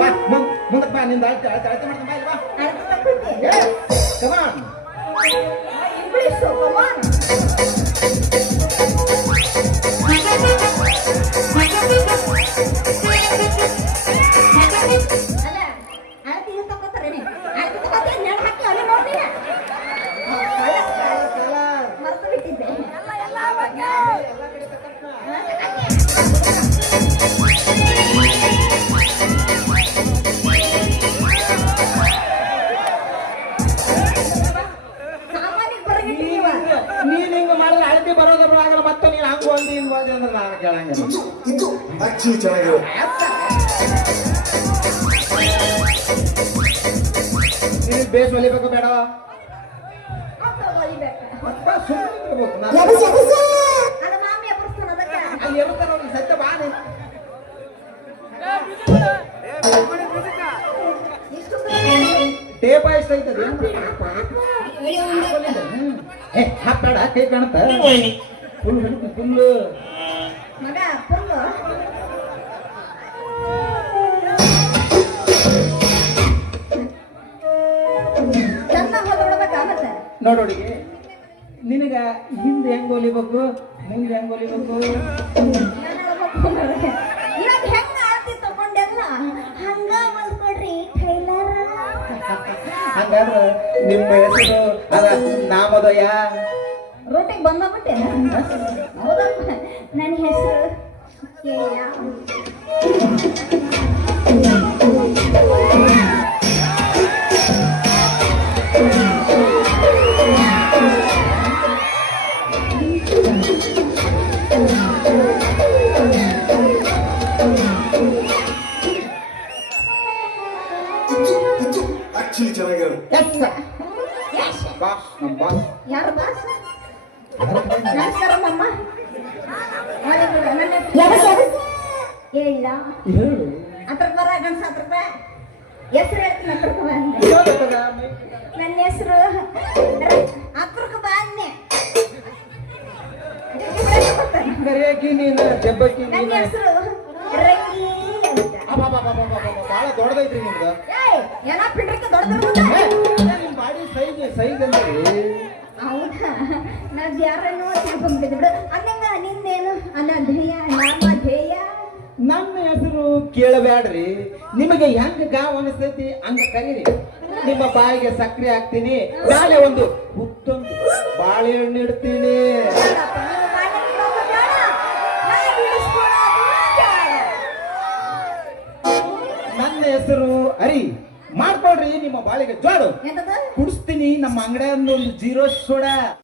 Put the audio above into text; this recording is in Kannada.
ಬಾ ಮುಂದಕ್ಕೆ ಬಾ ನಿಂದ ಅಳತೆ ಅಳತೆ ಅಳತೆ ಮಾಡ್ತಾನೆ ಬಾ ಬಾ ಕಮಾನ್ ಇಂಗ್ಲಿಷ್ ಕಮಾನ್ ಅಲ್ಲ ಅಳತಿ ಇದು ತಗೋತಾರೇನೆ ಅಳತಿ ತಗೋತಿ ನೆಲ ಹಾಕಿ ಅಲ್ಲಿ ನೋಡ್ತೀನ ಮರ್ತು ಬಿಟ್ಟಿದ್ದೆ ಎಲ್ಲ ಕಡೆ ನೀನ್ ಹಿಂಗ ಮಾಡಿದ್ರೆ ಅಳತಿ ಬರೋದ್ರ ಆಗಲ್ಲ ಮತ್ತೆ ನೀನ್ ಹಂಗ ಒಂದು ಹಿಂಗ್ ಬಂದಿ ಅಂದ್ರೆ ನಾನು ಕೇಳಂಗಿಲ್ಲ ಇದು ಅಚ್ಚಿ ಚೆನ್ನಾಗಿರೋ ನೀನ್ ಬೇಸ್ ಹೊಲಿಬೇಕು ಬೇಡ ಅಲ್ಲಿ ಇರುತ್ತ ನೋಡಿ ಸತ್ಯ ಬಾ ನೀನ್ ಟೇಪ ಎಷ್ಟು ಐತದೆ ಹಾಕ್ಬೇಡ ಕೈ ಕಾಣುತ್ತ ಫುಲ್ ಫುಲ್ ಮಗ ಫುಲ್ ಚೆನ್ನಾಗಿ ಹೊರಡ್ಬೇಕಾಗತ್ತೆ ನೋಡೋಡಿಗೆ ನಿನಗ ಹಿಂದೆ ಹೆಂಗ್ ಹೊಲಿಬೇಕು ಮುಂದೆ ಹೆಂಗ್ ಹೊಲಿಬೇಕು ಇವಾಗ ಹೆಂಗ ಆರ್ತಿ ತಗೊಂಡೆಲ್ಲ ಹಂಗ ಮಾಡ್ಕೊಡ್ರಿ ಟೈಲರ್ ಹಂಗಾದ್ರೆ ನಿಮ್ಮ ಹೆಸರು ಅದ ನಾಮೋದಯ ರೋಟಿಗೆ ಬಂದ್ಬಿಟ್ಟೆ ಹೌದಪ್ಪ ನನ್ನ ಹೆಸರು ಕೇಯ ಅಚ್ಚಿ ಚೆನ್ನಾಗಿರೋ ಯಶ್ ಬಾಸ್ ನಮ್ಮ ಬಾಸ್ ಯಾರು ಬಾಸ್ ನಮಸ್ಕಾರ ಮಮ್ಮ ಹೇಳಿಲ್ಲ ಹೇಳು ಹತ್ರ ಬರ ಗಂಡ್ಸ ಹತ್ರ ಬರ ಹೆಸರು ಹೇಳ್ತೀನಿ ಹತ್ರಕ್ಕೆ ಬಾ ನನ್ನ ಹೆಸರು ಹತ್ರಕ್ಕೆ ಬಾ ಅನ್ನೆ ಕರಿಯಾಕಿ ನೀನು ಜಬ್ಬಕ್ಕಿ ನನ್ನ ನೀನು ಹೆಸರು ರಂಗಿ ಅಂತ ಭಾಳ ದೊಡ್ಡದೈತ್ರಿ ನಿಮ್ದು ಏನ ಪಿಂಡ್ರಕ್ಕೆ ದೊಡ್ಡ ನಿಮ್ ಬಾಡಿ ಸೈಜ್ ಅಂದ್ರೆ ಹೌದಾ ನಾವ್ ಯಾರನ್ನೋ ತಿಳ್ಕೊಂಡ್ಬಿಟ್ಟಿದ್ದೆ ಬಿಡು ಅಂದಂಗ ನಿಂದೇನು ಅನಧ್ಯೇಯ ನಾಮಧೇಯ ನನ್ನ ಹೆಸರು ಕೇಳಬೇಡ್ರಿ ನಿಮಗೆ ಹೆಂಗ ಗಾವ್ ಅನಿಸ್ತೈತಿ ಹಂಗ ಕರೀರಿ ನಿಮ್ಮ ಬಾಯಿಗೆ ಸಕ್ಕರೆ ಹಾಕ್ತೀನಿ ನಾಳೆ ಒಂದು ಉತ್ತೊಂದು ಬಾಳೆಹಣ್ಣು ಇಡ್ತೀನಿ ನನ್ನ ಹೆಸರು ಹರಿ ಮಾಡ್ಕೊಡ್ರಿ ನಿಮ್ಮ ಬಾಳಿಗೆ ಜೋಡು ಎಂತದ ಕುಡಿಸ್ತೀನಿ ನಮ್ಮ ಅಂಗಡಿಯ ಒಂದು 0 ಸೋಡಾ